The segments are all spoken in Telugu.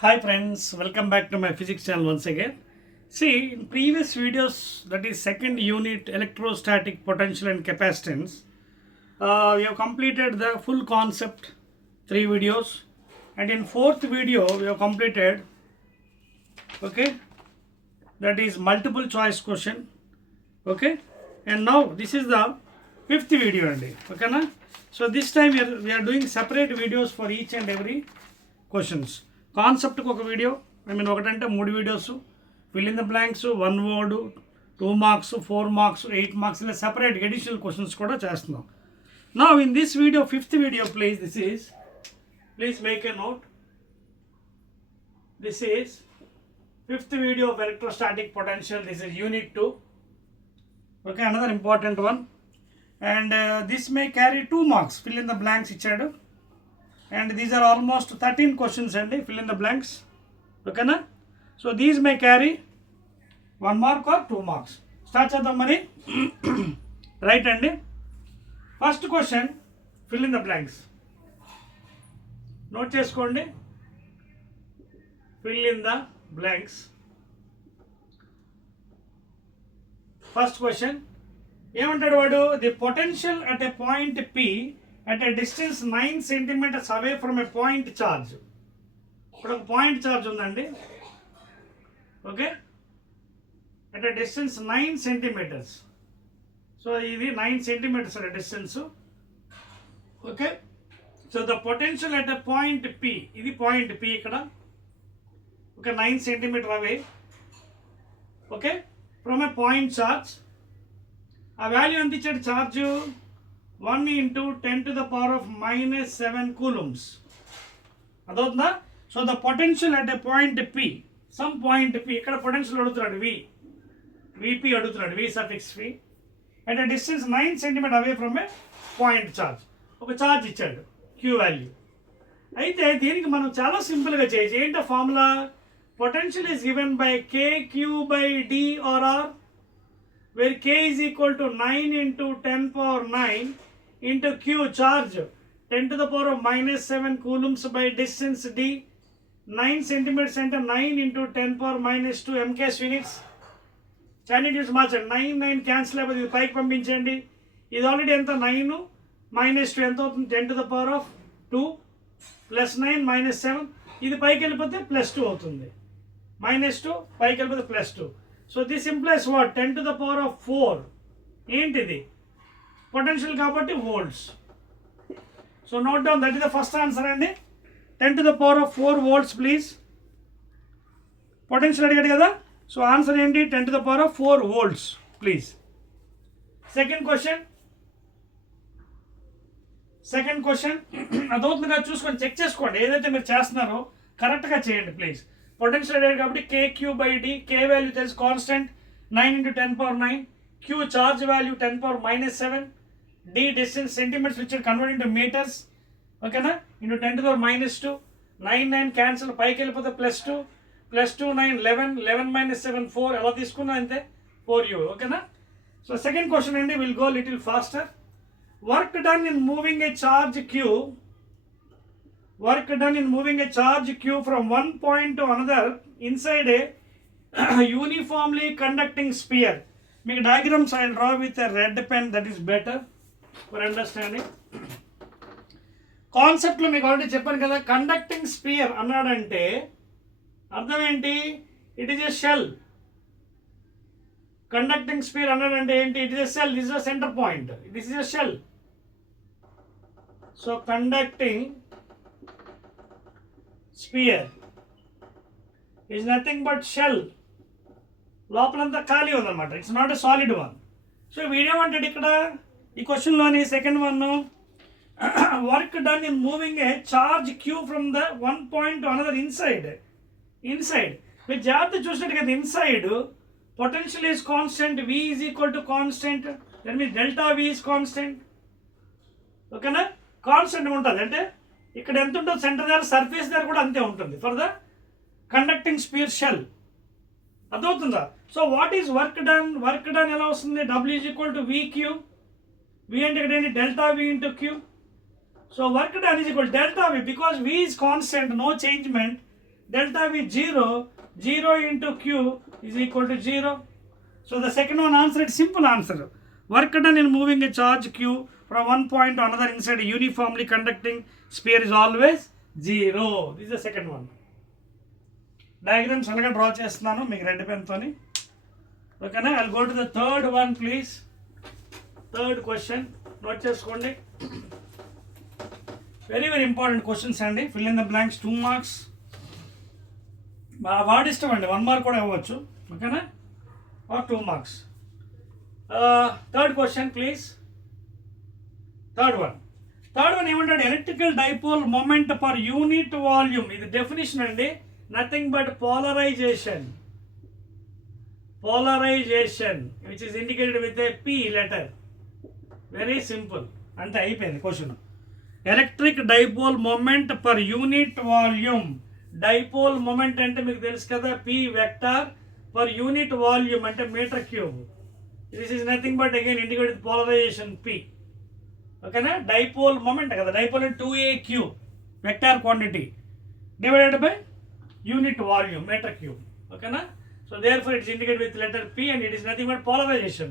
Hi friends, welcome back to my physics channel once again. See, in previous videos, that is second unit electrostatic potential and capacitance, we have completed the full concept, 3 videos, and in fourth video we have completed, okay, that is multiple choice question, okay, and now this is the fifth video only, okay na? So this time we are doing separate videos for each and every questions. కాన్సెప్ట్కి ఒక వీడియో ఒకటంటే 3 videos, fill in the blanks, 1 word, 2 marks, 4 marks, 8 marks, ఇలా సెపరేట్ ఎడిషనల్ క్వశ్చన్స్ కూడా చేస్తున్నాం. Now in this video, fifth video, please make a note. This is fifth video of electrostatic potential. This is unit 2. Okay, another important one. And this may carry 2 marks. Fill in the blanks ఇచ్చాడు. And these are almost 13 questions and fill in the blanks, okay na? So these may carry 1 mark or 2 marks. Start chedam mari. Right andi. First question, fill in the blanks. Note cheskondi. Fill in the blanks. First question, ఏమంటాడు వాడు? The potential at a point P at a distance 9 centimeters away from a point charge. ఇప్పుడు ఒక పాయింట్ చార్జ్ ఉందండి, okay, at a distance 9 centimeters. So ఇది 9 centimeters at a distance, okay. So the potential at a point P, ఇది పాయింట్ P ఇక్కడ, okay, 9 centimeter away, okay, from a point charge. ఆ వాల్యూ ఎంత ఇచ్చాడు? Charge 1 into 10 to the power of minus 7 coulombs. అదవుతుందా? So the potential at a point P, some point P, ఇక్కడ పొటెన్షియల్ అడుగుతున్నాడు, విపి అడుగుతున్నాడు, V suffix P, at a distance 9 centimeter away from a point charge. ఒక చార్జ్ ఇచ్చాడు, క్యూ వాల్యూ. అయితే దీనికి మనం చాలా సింపుల్గా చేయొచ్చు. ఏంటో formula? Potential is given by KQ by D or R, where K is equal to 9 into 10 power 9 into Q, charge 10 to the power of minus 7 coulombs by distance D, 9 centimeters center, 9 into 10 power minus 2 MKs units. Changes మార్చండి. 9 క్యాన్సిల్ అయిపోతుంది, ఇది పైకి పంపించండి. ఇది ఆల్రెడీ ఎంత? 9 minus 2 ఎంత అవుతుంది? 10 to the power of 2 plus 9 minus 7, ఇది పైకి వెళ్ళిపోతే ప్లస్ 2 అవుతుంది. minus 2 పైకి వెళ్ళిపోతే plus 2. So this implies what? 10 to the power of 4. ఏంటిది? పొటెన్షియల్ కాబట్టి volts. So note down, that is the first answer అండి. 10 to the power of 4 volts please. Potential అడిగాడు కదా, సో ఆన్సర్ ఏంటి? 10 to the power of 4 volts please. Second question అదవుతుందిగా చూసుకొని చెక్ చేసుకోండి. ఏదైతే మీరు చేస్తున్నారో కరెక్ట్గా చేయండి ప్లీజ్. పొటెన్షియల్ అడిగాడు కాబట్టి KQ by D, K value తెలుసు, constant, 9 into 10 power 9, Q charge value 10 power minus 7, D distance centimetres which convert into metres, ఓకేనా, into 10 to the power minus 2, 9 cancel, పైకి వెళ్ళిపోతే ప్లస్ 2, 9 11 minus 7 4, ఎలా తీసుకున్నా అంతే, 4U, ఓకేనా. సో సెకండ్ క్వశ్చన్ అండి, will go little faster. Work done in moving a charge Q from one point to another inside a uniformly conducting sphere. Make diagrams I will draw with a red pen, that is better for understanding. Concept లో మీకు ఆల్రెడీ చెప్పాను కదా, కండక్టింగ్ స్పియర్ అన్నాడంటే అర్థం ఏంటి? It is a shell. Conducting sphere అన్నాడంటే ఏంటి? It is a shell, this is the centre point, this is a shell. So conducting sphere is nothing but shell. లోపలంతా ఖాళీ ఉందన్నమాట, it's not a solid one. So వీడేమంటాడు ఇక్కడ ఈ క్వశ్చన్లోని second one, work done in moving a charge Q from the one point to another inside. మీరు జాగ్రత్త చూసినట్టు కదా, inside potential is constant, V is equal to constant, that means delta V is constant, ఓకేనా, కాన్స్టెంట్ ఉంటుంది. అంటే ఇక్కడ ఎంత ఉంటుంది? సెంటర్ దగ్గర, సర్ఫేస్ దగ్గర కూడా అంతే ఉంటుంది for the conducting sphere shell. అర్థమవుతుందా? So what is work done ఎలా వస్తుంది? W is equal to VQ. V అంటే ఇక్కడ ఏంటి? Delta V into Q. So work done is equal delta V, because V is constant, no changement. delta V 0, 0 into Q is equal to 0. So the second one answer, it's simple answer. Work done in moving a charge Q from one point to another inside a uniformly conducting sphere is always 0. This is the second one. Diagrams అలాగా డ్రా చేస్తున్నాను మీకు రెడ్ పెన్తోని. ఓకేనా? I'll go to the third one please. Third question note చేసుకోండి. వెరీ వెరీ ఇంపార్టెంట్ క్వశ్చన్స్ అండి. Fill in the blanks 2 marks. వాడి ఇష్టం అండి, 1 మార్క్ కూడా ఇవ్వచ్చు. ఓకేనా? Or 2 marks. Third question please. Third one ఏమంటాడు? Electrical dipole moment per unit volume. ఇది డెఫినేషన్ అండి. Nothing but polarisation which is indicated with a P letter. Very simple. అంటే అయిపోయింది question. Electric dipole moment per unit volume. Dipole moment అంటే మీకు తెలుసు కదా, P vector per unit volume అంటే metre cube. This is nothing but again indicated with polarisation P. ఓకేనా? డైపోల్ మొమెంట్ కదా, dipole 2AQ vector quantity divided by unit volume metre cube. ఓకేనా? So therefore it is indicated with letter P and it is nothing but polarization.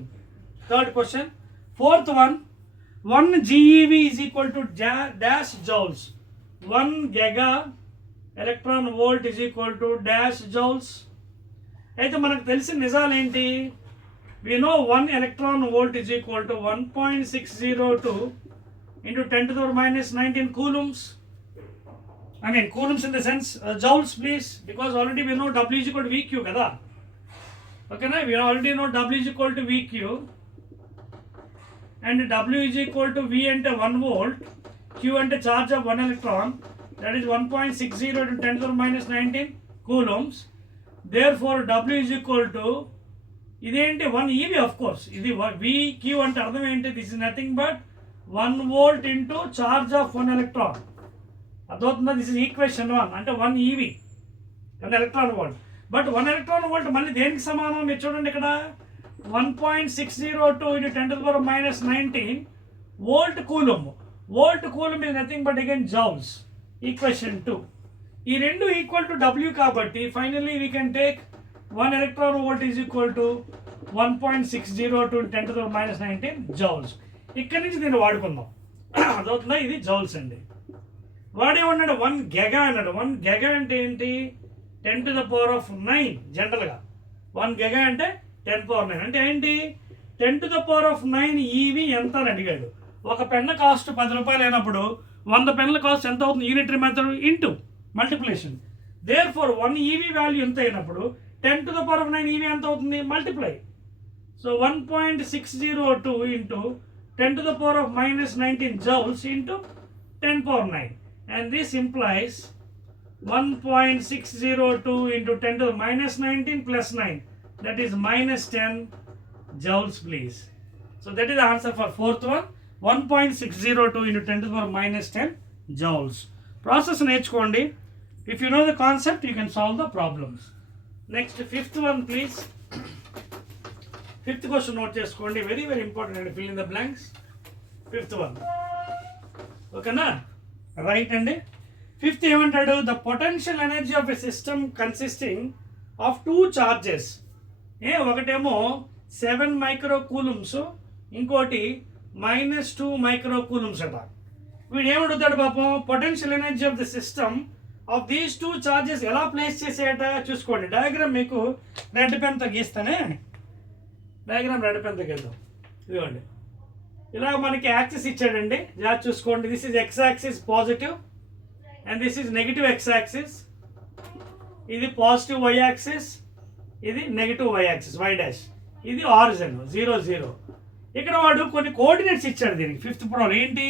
Third question. Fourth one, 1 GeV is equal to dash joules. 1 giga electron volt is equal to dash joules. అయితే మనకు తెలిసిన నిజాలు ఏంటి? We know 1 electron volt is equal to 1.602 into 10 to the power minus 19 coulombs. I mean coulombs in the sense joules please, because already we know W is equal to VQ kada. Okay na? We already know W is equal to VQ and W is equal to V ante 1 volt, Q ante charge of 1 electron, that is 1.60 into 10 to the power minus 19 coulombs. Therefore W is equal to ఇదేంటి 1 EV of course. ఇది VQ అంటే అర్థం ఏంటి? This is nothing but 1 volt into charge of 1 electron. అర్థమవుతుందా? దిస్ ఇస్ ఈక్వేషన్ 1 అంటే 1 EV 1 electron volt. But 1 electron volt మళ్ళీ దేనికి సమానం? మీరు చూడండి ఇక్కడ 1.602 into 10 to the power minus 19 volt coulomb. Volt coulomb is nothing but again joules. Equation 2. ఈ రెండు ఈక్వల్ టు W కాబట్టి finally we can take 1 electron volt is equal to 1.602 10 to the power minus 19 joules. ఇక్కడి నుంచి దీన్ని వాడుకుందాం. అదవుతుందా? ఇది జౌల్స్ అండి. వాడేమన్నాడు? 1 గెగా అన్నాడు. 1 గెగా అంటే ఏంటి? 10 to the power of 9. జనరల్గా 1 గెగా అంటే 10 power 9 అంటే ఏంటి? 10 to the power of 9 EV ఎంత అని అడిగాడు. ఒక పెన్ను కాస్ట్ 10 రూపాయలు అయినప్పుడు 100 పెన్నుల కాస్ట్ ఎంత అవుతుంది? Unitary method into multiplication. Therefore 1 EV value ఎంత అయినప్పుడు 10 to the power of 9 EV ఎంత అవుతుంది? Multiply. So 1.602 into 10 to the power of minus 19 joules into 10 power 9. And this implies 1.602 into 10 to the minus 19 plus 9. That is minus 10 joules please. So that is the answer for fourth one. 1.602 into 10 to the power minus 10 joules. Process నేర్చుకోండి. If you know the concept, you can solve the problems. Next, fifth one please. Fifth question note చేసుకోండి. Very very important and fill in the blanks. Fifth one. Okay na? Right అండి. ఫిఫ్త్ ఏమంటాడు? The potential energy of a system consisting of 2 charges. ఒకటేమో 7 మైక్రో కూలుమ్స్, ఇంకోటి -2 మైక్రో కూలుమ్స్ అట. వీడు ఏమడుగుతాడు పాపం? Potential energy of the system of these 2 charges ఎలా ప్లేస్ చేసేట చూసుకోండి. డయాగ్రామ్ మీకు రెడ్ పెన్తో గీస్తానే. డయాగ్రామ్ రెడ్ పెన్తో గీద్దాం. ఇదిగోండి, ఇలా మనకి యాక్సిస్ ఇచ్చాడండి. జాగ్రత్త చూసుకోండి. This is x axis positive and this is negative x axis. ఇది పాజిటివ్ వై యాక్సిస్, ఇది negative y axis y dash. ఇది ఆరిజిన్ 0 0. ఇక్కడ వాడు కొన్ని కోఆర్డినేట్స్ ఇచ్చాడు దీనికి. ఫిఫ్త్ ప్రాబ్లం ఏంటి?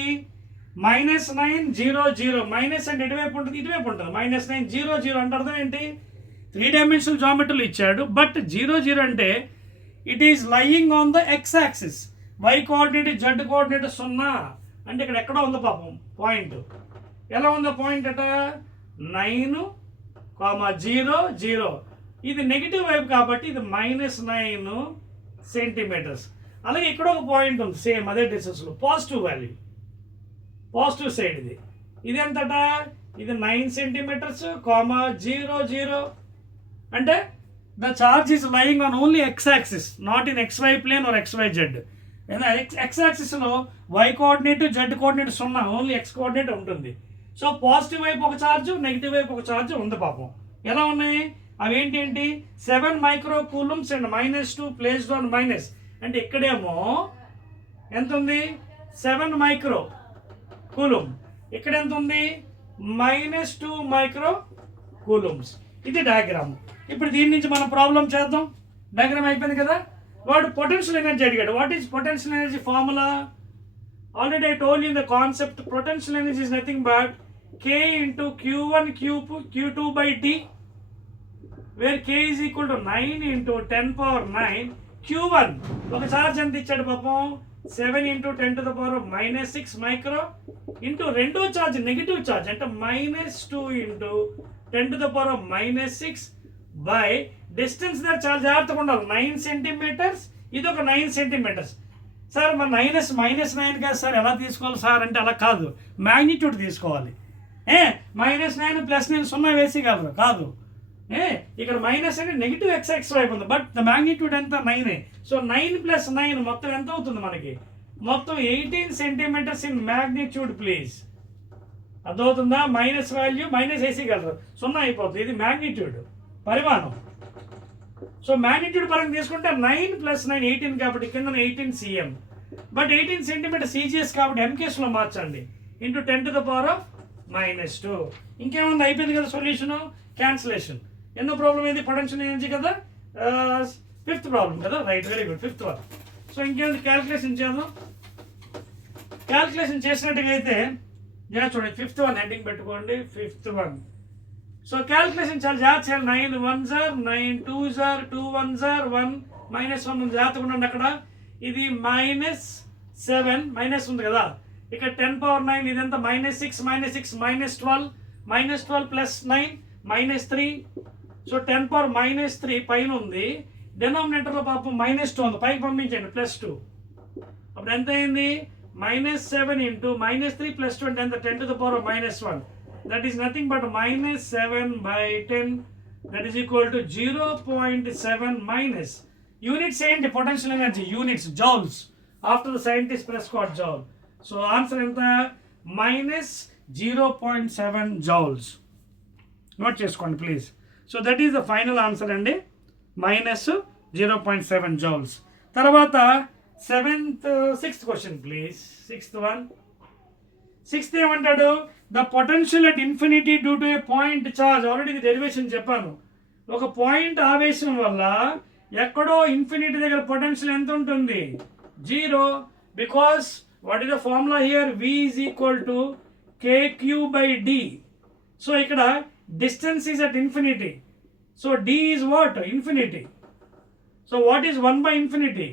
-9 0 0. మైనస్ అంటే ఇటువైపు ఉంటుంది, ఇటువైపు ఉంటుంది. -9 0 0 అంటే అర్థం ఏంటి? 3 డైమెన్షనల్ జామెట్రీలు ఇచ్చాడు. బట్ 0 0 అంటే it is lying on the x axis. Y coordinate Z coordinate 0 అంటే ఇక్కడ ఎక్కడో ఉంది పాపం పాయింట్. ఎలా ఉందో పాయింట్ అట? 9, 0 0. ఇది నెగిటివ్ వైపు కాబట్టి ఇది -9 సెంటీమీటర్స్. అలాగే ఇక్కడ ఒక పాయింట్ ఉంది సేమ్ అదే డిస్టెన్స్లో, పాజిటివ్ వాల్యూ, పాజిటివ్ సైడ్. ఇది ఎంతట? ఇది 9 సెంటీమీటర్స్ కామా 0 0 అంటే the charge is lying on only X axis, not in XY plane or XY Z. X యాక్సిస్లో Y coordinate Z coordinate 0, only X coordinate ఉంటుంది. సో పాజిటివ్ వైపు ఒక ఛార్జ్, నెగిటివ్ వైపు ఒక ఛార్జ్ ఉంది పాపం. ఎలా ఉన్నాయి అవి ఏంటి 7 micro coulombs and -2 placed on minus. అంటే ఇక్కడేమో ఎంత ఉంది 7 మైక్రో కూలమ్, ఇక్కడ ఎంత ఉంది -2 మైక్రో కూలమ్స్. ఇది డయాగ్రామ్. ఇప్పుడు దీని నుంచి మనం ప్రాబ్లం చేద్దాం. డయాగ్రామ్ అయిపోయింది కదా. వాడు పొటెన్షియల్ ఎనర్జీ అడిగాడు. What is potential energy formula? Already I told you in the concept. Potential energy is nothing but K into Q1 Q2 by D, where K is equal to 9 into 10 power 9. Q1 ఒక ఛార్జ్ ఎంత ఇచ్చాడు పాపం 7 into 10 to the power -6 micro into రెండో ఛార్జ్ నెగిటివ్ ఛార్జ్ అంటే -2 into 10 to the power -6 by distance దగ్గర చాలా జాగ్రత్తగా ఉండాలి. 9 సెంటీమీటర్స్, ఇది ఒక 9 సెంటీమీటర్స్. సార్ మన -9 కాదు సార్, ఎలా తీసుకోవాలి సార్ అంటే అలా కాదు, మ్యాగ్నిట్యూడ్ తీసుకోవాలి. -9 +9 0 వేసేయగలరు కాదు. ఇక్కడ మైనస్ అంటే నెగిటివ్ x వైపు ఉంది, బట్ ద మ్యాగ్నిట్యూడ్ ఎంత 9. సో 9 + 9 మొత్తం ఎంత అవుతుంది మనకి? మొత్తం 18 సెంటీమీటర్స్ ఇన్ మ్యాగ్నిట్యూడ్ ప్లీజ్. అర్థమవుతుందా? మైనస్ వాల్యూ మైనస్ వేసేయగలరు, 0 అయిపోతుంది. ఇది మ్యాగ్నిట్యూడ్ పరిమాణం. సో మ్యాగ్నిట్యూడ్ పరంగా తీసుకుంటే 9 + 9 18 కాబట్టి కింద 18 cm, బట్ 18 సెంటీమీటర్ CGS కాబట్టి MKSలో మార్చండి ఇంటూ 10 to the power -2. ఇంకేముంది? అయిపోయింది కదా సొల్యూషను. క్యాన్సిలేషన్. ఎన్నో ప్రాబ్లం ఏది? పొటెన్షియల్ ఎనర్జీ కదా, 5th ప్రాబ్లం కదా. Right, very good, 5th one. So ఇంకేముంది? క్యాల్కులేషన్ చేద్దాం. క్యాల్కులేషన్ చేసినట్టుగా అయితే చూడండి 5th వన్ హెడ్డింగ్ పెట్టుకోండి, 5th వన్. సో క్యాల్కులేషన్ చాలా జాగ్రత్త చేయాలి. 9 1s are 9 2s are 2 1s are 1 -1 జాగ్రత్తగా ఉండండి. అక్కడ ఇది -7 మైనస్ ఉంది కదా, ఇక్కడ 10 power 9 ఇదంతా -6 -12 +9 -3. సో 10 power -3 పైన ఉంది, డెనామినేటర్లో పాపం -2 ఉంది, పైకి పంపించండి +2. అప్పుడు ఎంత అయింది? -7 into -3 + 2 అంటే ఎంత? 10 to the power -1. That is nothing but -7 by 10. That is equal to 0.7 minus. Units ఏంటి? Potential energy units joules. After the scientist Prescott Joule. So answer ఎంత? -0.7 జౌల్స్. నోట్ చేసుకోండి please. So that is the final answer అండి, -0.7 జౌల్స్. తర్వాత 6th question please. 6th one. 6th ఏమంటాడు? The potential at infinity due to A point charge. Already ఇది డెరివేషన్ చెప్పాను. ఒక పాయింట్ ఆవేశం వల్ల ఎక్కడో ఇన్ఫినిటీ దగ్గర పొటెన్షియల్ ఎంత ఉంటుంది? 0. Because what is the formula here? V is equal to KQ by D. So ఇక్కడ distance is at infinity. So D is what? Infinity. So what is 1 by infinity?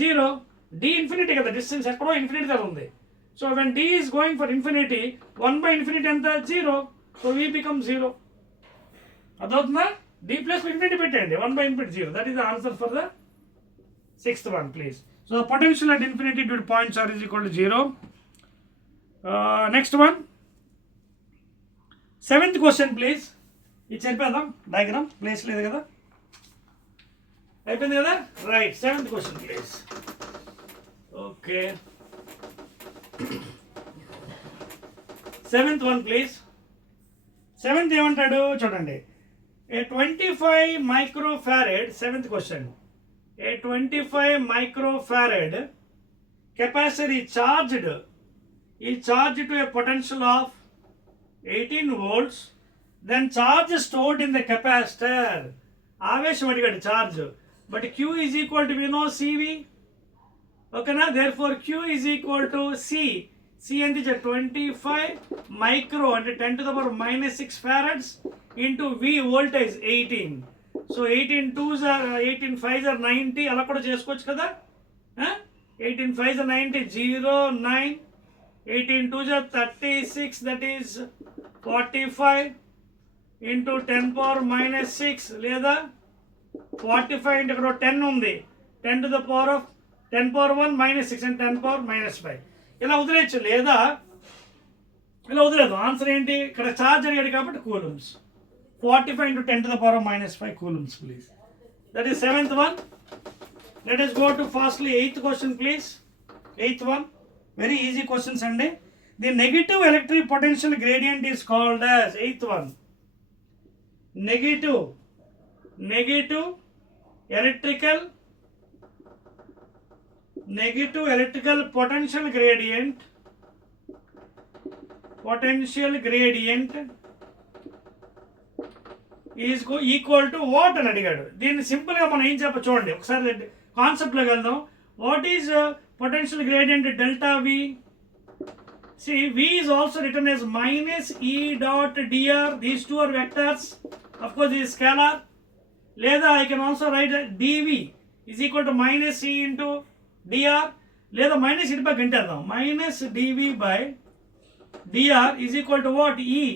0. D infinity కదా, డిస్టెన్స్ ఎక్కడో ఇన్ఫినిటీ దగ్గర ఉంది. So when D is going for infinity, 1 by infinity ఎంత? 0. So V becomes 0. అదవుతుందా? D plus infinity పెట్టండి, 1 by infinity 0. That is the answer for the 6th one please. So the potential at infinity due to point charge is equal to 0. Next one. 7th question please. ఇది చెప్పేద్దాం. డయాగ్రామ్ ప్లేస్ లేదు కదా, అయిపోయింది కదా. Right, 7th question please. Okay, 7th one please. 7th ఏమంటాడు చూడండి. A 25 microfarad, 7th question. A 25 microfarad capacitor is charged to a potential of 18 volts. Then charge stored in the capacitor. ఆవేశం అడిగాడు charge, but Q is equal to, we know CV. ఓకేనా? therefore Q is equal to C. C ఎంత? 25 మైక్రో అంటే 10 to the power -6 farads into V voltage 18. So 18 2s are 18 5s are 90, అలా కూడా చేసుకోవచ్చు కదా. 18 5s are 90, 0 9. 18 2s are 36, that is 45 into 10 power -6 లేదా 45 into ఇక్కడ 10 ఉంది, 10 to the power of 10 power 1 -6 and 10 power -5 ఇలా వదిలేయచ్చు. లేదా ఇలా వదిలేదు. ఆన్సర్ ఏంటి? ఇక్కడ ఛార్జ్ అడిగాడు కాబట్టి coulombs. 45 into 10 to the power minus 5 coulombs, please. That is 7th one. Let us go to fastly 8th question, please. 8th one. Very easy questions, Sunday. The negative electric potential gradient is called as 8th one. Negative electrical potential gradient is equal to what అని అడిగాడు. దీన్ని సింపుల్గా మనం ఏం చెప్ప చూడండి, ఒకసారి కాన్సెప్ట్లోకి వెళ్దాం. What is potential gradient delta v? C v is also written as minus E dot dr. These two are vectors. Of course, this is scalar. లేదా I can also write dv is equal to minus E into dr. లేదా మైనస్ ఇటు పక్క గంటేద్దాం. Minus dv by dr is equal to what? E.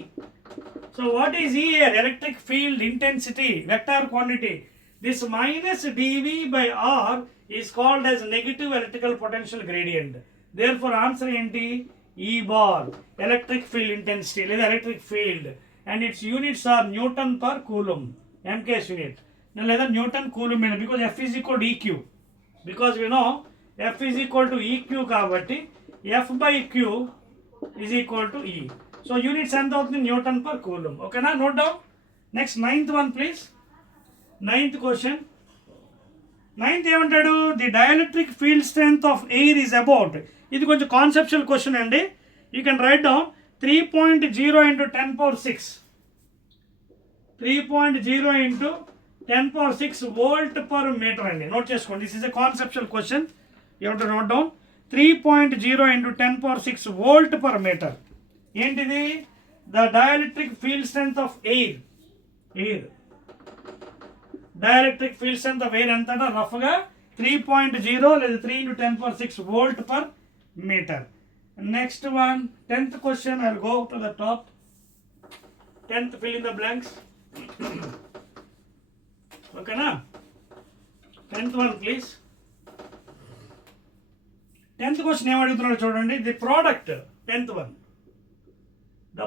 So what is E here? Electric field intensity, vector quantity. This minus dV by R is called as negative electrical potential gradient. Therefore answer enti E bar, electric field intensity లేదా electric field, and its units are Newton per coulomb, MKS unit లేదా Newton coulomb unit, because F is equal to EQ, because we know F is equal to EQ కాబట్టి F by Q is equal to E. So units ఎంత అవుతుంది? Newton per coulomb. ఓకేనా? Note down. Next 9th one please. 9th question. 9th ఏమంటాడు? The dielectric field strength of air is about. ఇది కొంచెం కాన్సెప్చువల్ క్వశ్చన్ అండి. You can write down 3.0 into 10 power 6. 3.0 into 10 power 6 volt per metre అండి. నోట్ చేసుకోండి. This is a conceptual question. You have to note down 3.0 into 10 power 6 volt per metre. ఏంటిది? The dielectric field strength of air. Dielectric field strength of air ఎంత? రఫ్గా 3.0 లేదా 3 into 10 power 6 volt per metre. Next one 10th question. I will go to the top. 10th fill in the blanks. ఓకేనా? 10th one please. 10th question ఏం అడుగుతున్నాడు చూడండి. The product 10th one. The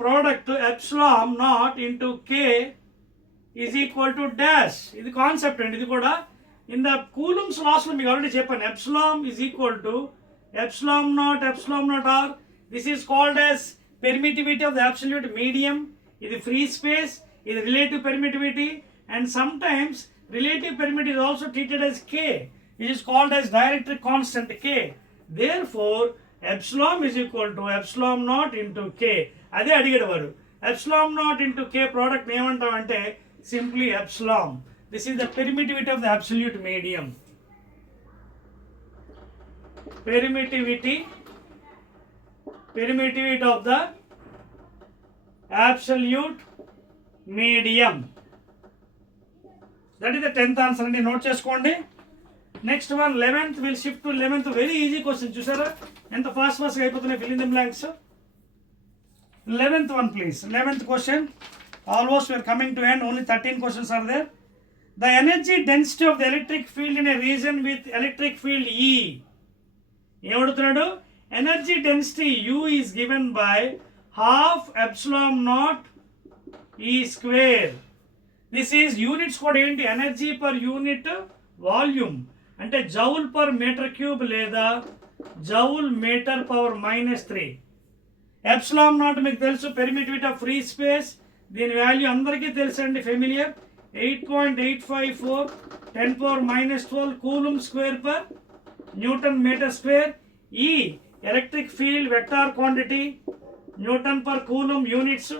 product epsilon naught into k is equal to dash. ఇది కాన్సెప్ట్ అండి. ఇది కూడా ఇన్ ద కూలమ్స్ లాస్లో మీకు ఆల్రెడీ చెప్పాను. epsilon is equal to epsilon naught r. This is called as permittivity of the absolute medium. ఇది free space, ఇది relative permittivity, and sometimes relative permittivity is also treated as k. It is called as dielectric constant k. Therefore epsilon is equal to epsilon naught into k. అదే అడిగాడు వాడు. epsilon naught into k product ఏమంటామంటే simply epsilon. This is the permittivity of the absolute medium. Permittivity of the absolute medium. That is the 10th answer అండి. నోట్ చేసుకోండి. Next one 11th. Will shift to 11th. Very easy question. చూసారా ఎంత ఫాస్ట్గా అయిపోతున్నాయి? Fill in the blanks. 11th one please. 11th question. Almost we're coming to end. Only 13 questions are there. The energy density of the electric field in a region with electric field E. ఏమడుతున్నాడు? Energy density U is given by half epsilon naught E square. This is units కూడా ఏంటి? ఎనర్జీ పర్ యూనిట్ వాల్యూమ్ అంటే జౌల్ పర్ మీటర్ క్యూబ్ లేదా joule metre power -3. Epsilon naught మీకు తెలుసు. పెర్మిటివిటీ ఆఫ్ ఫ్రీ స్పేస్, దీని వాల్యూ అందరికీ తెలుసండి, familiar. 8.854 10 power -12 coulomb square per newton metre square. ఈ electric field vector quantity newton per coulomb units,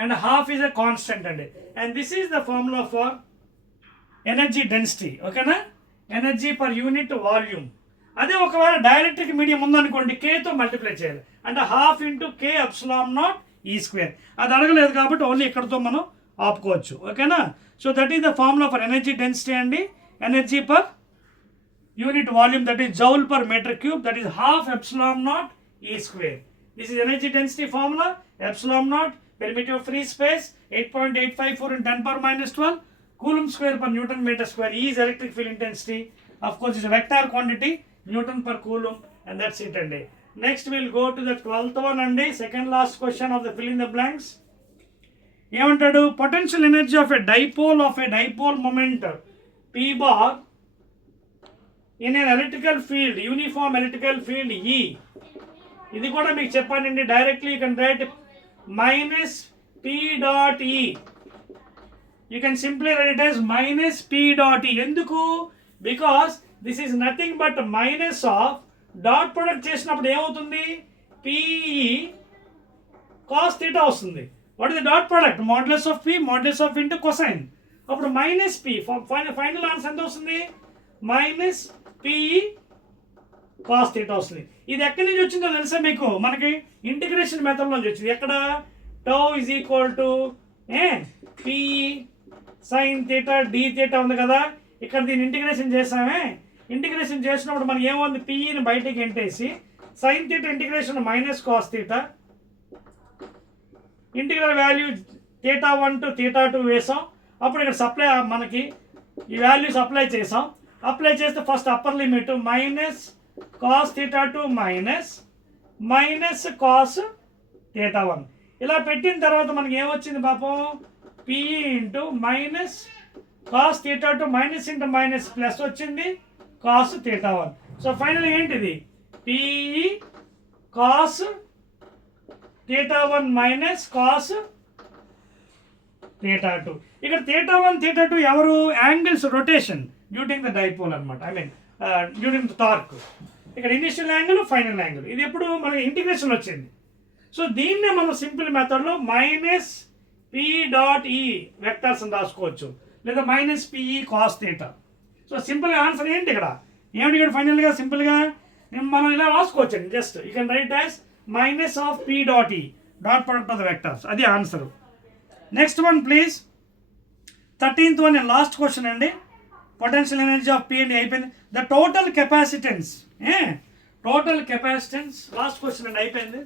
and half is a constant అండి. And this is the formula for energy density. ఓకేనా? Energy per unit volume. అదే ఒకవేళ డైఎలక్ట్రిక్ మీడియం ఉందనుకోండి, కేతో మల్టిప్లై చేయాలి. అంటే ½ into k epsilon naught E square. అది అడగలేదు కాబట్టి ఓన్లీ ఇక్కడతో మనం ఆపుకోవచ్చు. ఓకేనా? So that is the formula for energy density అండి. Energy per unit volume, that is joule per metre cube, that is ½ epsilon naught E square. This is energy density formula. Epsilon naught permittive free space 8.854 in 10 power -12 coulomb square per Newton meter square. E is electric field intensity. Of course, it's a vector quantity. Newton per coulomb, and that's it అండి. Next will go to the 12th one అండి, second last question of the fill in the blanks. ఏమంటాడు, potential energy of a dipole moment P bar in an electrical field, uniform electrical field E. ఇది కూడా మీకు చెప్పానండి, directly you can right minus P dot E. You can simply right it as minus P dot E. ఎందుకు? Because this is nothing but minus of dot product చేసినప్పుడు ఏమవుతుంది, PE cos theta వస్తుంది. What is the dot product? Modulus of P modulus of into cosine. అప్పుడు మైనస్ P, ఫైనల్ ఆన్సర్ ఎంత వస్తుంది, మైనస్ PE cos theta వస్తుంది. ఇది ఎక్కడి నుంచి వచ్చిందో తెలుసా మీకు? మనకి ఇంటిగ్రేషన్ మెథడ్ నుంచి వచ్చింది. ఎక్కడ tau is equal to PE sin theta d theta ఉంది కదా, ఇక్కడ దీన్ని ఇంటిగ్రేషన్ చేసామే. ఇంటిగ్రేషన్ చేసినప్పుడు మనకి ఏముంది, PEని బయటికి ఎంటేసి sin theta integration minus cos theta, integral value θ1 to θ2 వేసాం. అప్పుడు ఇక్కడ సప్లై మనకి ఈ వాల్యూస్ అప్లై చేసాం. అప్లై చేస్తే first upper limit minus cos θ2 minus cos θ1. ఇలా పెట్టిన తర్వాత మనకి ఏమొచ్చింది పాపం, PE into minus cos θ2 minus into minus plus వచ్చింది cos θ1. సో ఫైనల్ ఏంటిది, PE cos θ1 మైనస్ cos θ2. ఇక్కడ θ1 θ2 ఎవరు, angles rotation during the dipole అనమాట, I mean during the torque. ఇక్కడ ఇనిషియల్ యాంగిల్, ఫైనల్ యాంగిల్. ఇది ఎప్పుడు మనకి ఇంటిగ్రేషన్ వచ్చింది. సో దీన్నే మనం సింపుల్ మెథడ్లో minus P dot E vectors అని రాసుకోవచ్చు, లేదా minus PE cos theta. So సింపుల్గా ఆన్సర్ ఏంటి ఇక్కడ, ఏమిటి ఇక్కడ ఫైనల్గా సింపుల్గా మనం ఇలా రాసుకోవచ్చు అండి. Just you can write as minus of P dot E, dot product of the vectors. అది answer. Next one please, 13th one last question అండి. పొటెన్షియల్ ఎనర్జీ ఆఫ్ P అండి అయిపోయింది. The total capacitance, total capacitance last question అండి, అయిపోయింది.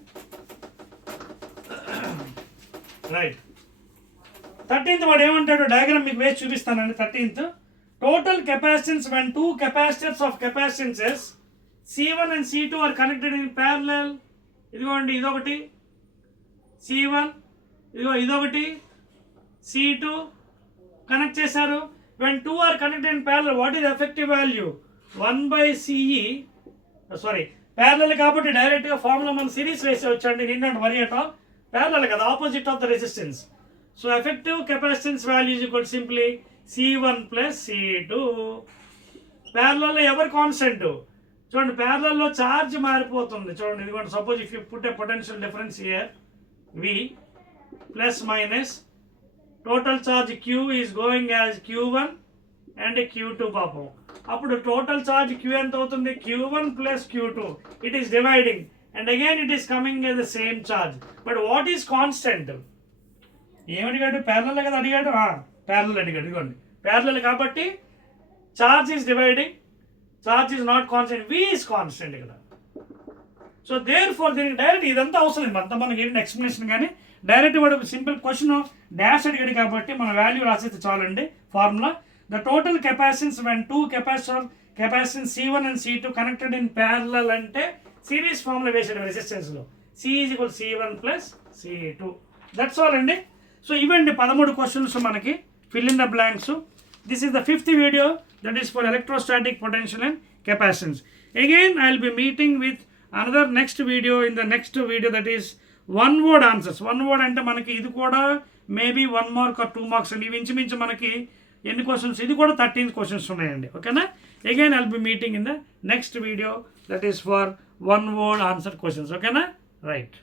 రైట్. 13th వాడు ఏమంటాడు, డయాగ్రామ్ మీకు వేసి చూపిస్తానండి. 13th, total capacitance when two capacitors of capacitances C1 and C2 are connected in parallel. ఇదిగోండి ఇదొకటి C1, ఇదిగో ఇదొకటి C2 కనెక్ట్ చేశారు. when two are connected in parallel, what is the effective value, 1/CE. Sorry, parallel కాబట్టి డైరెక్ట్గా ఫార్ములా మనం సిరీస్ వేసి వచ్చండి, నిన్న వరి అట్ ఆల్. ప్యారలల్ కదా, opposite of the resistance. So effective capacitance value is equal simply C1 plus C2. ప్యారలల్లో ఎవరు కాన్స్టెంట్ చూడండి, ప్యారలల్లో ఛార్జ్ మారిపోతుంది చూడండి. ఇదిగోండి, suppose if you put a potential difference here V plus minus, total charge Q is going as Q1 and Q2 పాపం. అప్పుడు టోటల్ ఛార్జ్ Q ఎంత అవుతుంది, Q1 plus Q2. It is dividing and again it is coming as the same charge. But what is constant, ఏమడిగాడు, ప్యారలల్ కదా అడిగాడు, ప్యారలల్ అడిగాడు. ఇదిగోండి ప్యారలల్ కాబట్టి charge is dividing, charge is not constant, V is constant ఇక్కడ. సో దేర్ ఫోర్ దీనికి డైరెక్ట్ ఇదంతా అవసరం లేదు, అంతా మనకి ఏంటి ఎక్స్ప్లెనేషన్. కానీ డైరెక్ట్ వాడు సింపుల్ క్వశ్చన్ డాష్ అడిగాడు కాబట్టి మన వాల్యూ రాసేది చాలండి. Formula, the total capacitance when two capacitance C1 and C2 connected in parallel అంటే సిరీస్ ఫార్ములా వేసాడు రెసిస్టెన్స్లో, C is equal C1 plus C2. That's all అండి. సో ఇవండి 13 క్వశ్చన్స్ మనకి fill in the blanks. This is the 5th video that is for electrostatic potential and capacitance. Again I will be meeting with another next video in the next video that is 1 word answers. 1 word అంటే మనకి ఇది కూడా మేబీ 1 mark or 2 marks అండి. ఇవి ఇంచుమించు మనకి ఎన్ని క్వశ్చన్స్, ఇది కూడా 13 క్వశ్చన్స్ ఉన్నాయండి. ఓకేనా? Again I will be meeting in the next video that is for 1 word answer questions. ఓకేనా? రైట్.